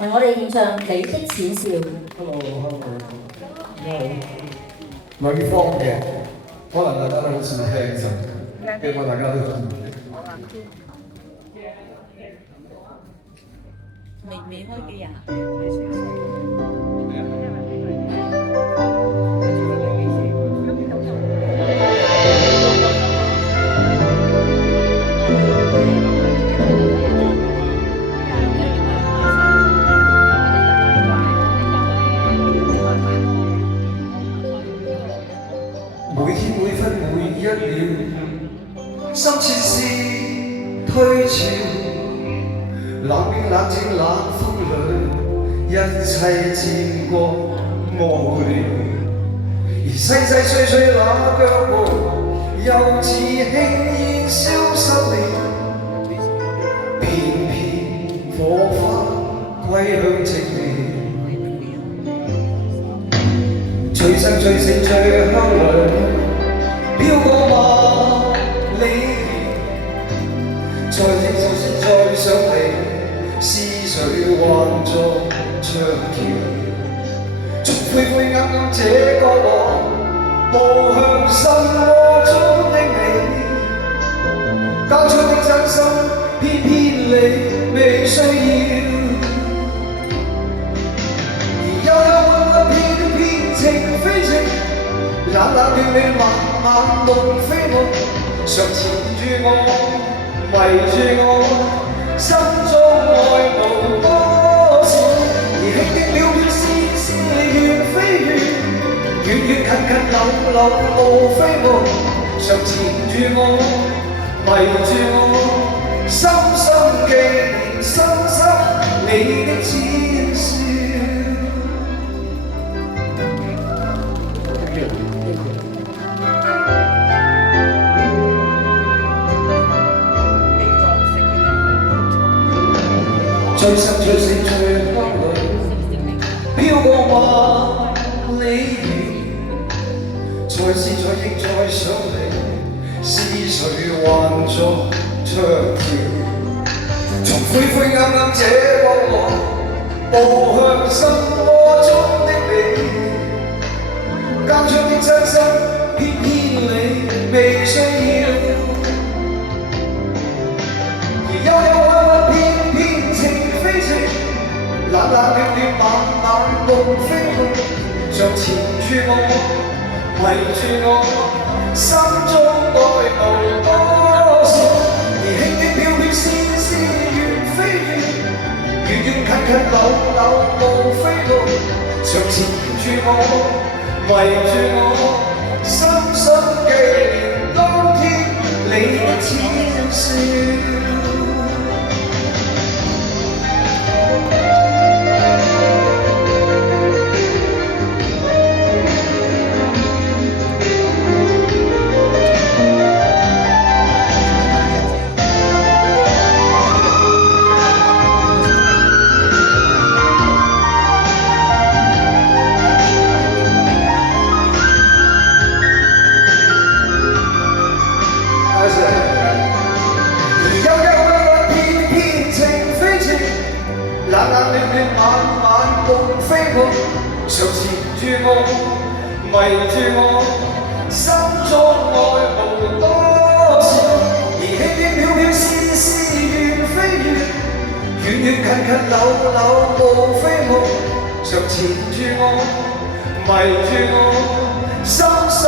我哋獻唱你的淺笑。Hello，你好，女方嘅，可能大家都好似聽陣，希望大家都中意。未開機啊？每天每分每一秒，心似是退潮，冷冰冷靜冷風裏，一切漸覺無聊。而細細碎碎那腳步，又似輕煙消失了。片片火花歸向寂寥。隨生隨死最香亮，飄過萬里年，再聽就算再想你，思緒還作長橋，逐灰灰暗暗這個往，步向心窩中的你，交出的真心偏偏你未需要。情非情，冷冷暖暖，漫漫夢非夢，常纏住我，迷住我，心中愛無多少。而輕輕渺渺，絲絲緣非緣，遠遠近近，流流無非無，常纏住我，迷住我，深深記念，深深你的淺笑。最深最死最香裏，飄過萬里遠，再思再憶再想你，思緒還作長橋，從灰灰暗暗這個我，步向心窩中的你，交出的真心偏偏你未需要，而幽幽暗暗偏偏情非情，冷冷暖暖，漫漫夢非夢，常纏住我，迷住我，心中愛無多少。而輕輕飄飄，絲絲緣非緣，遠遠近近，流流無非無，常纏住我，迷住我，深深記念當天你的淺笑。冷冷暖暖，漫漫夢非夢，常纏住我，迷住我，心中愛無多少。而輕輕渺渺，絲絲緣非緣，遠遠近近，流流無非夢，常纏住我，迷住我，深深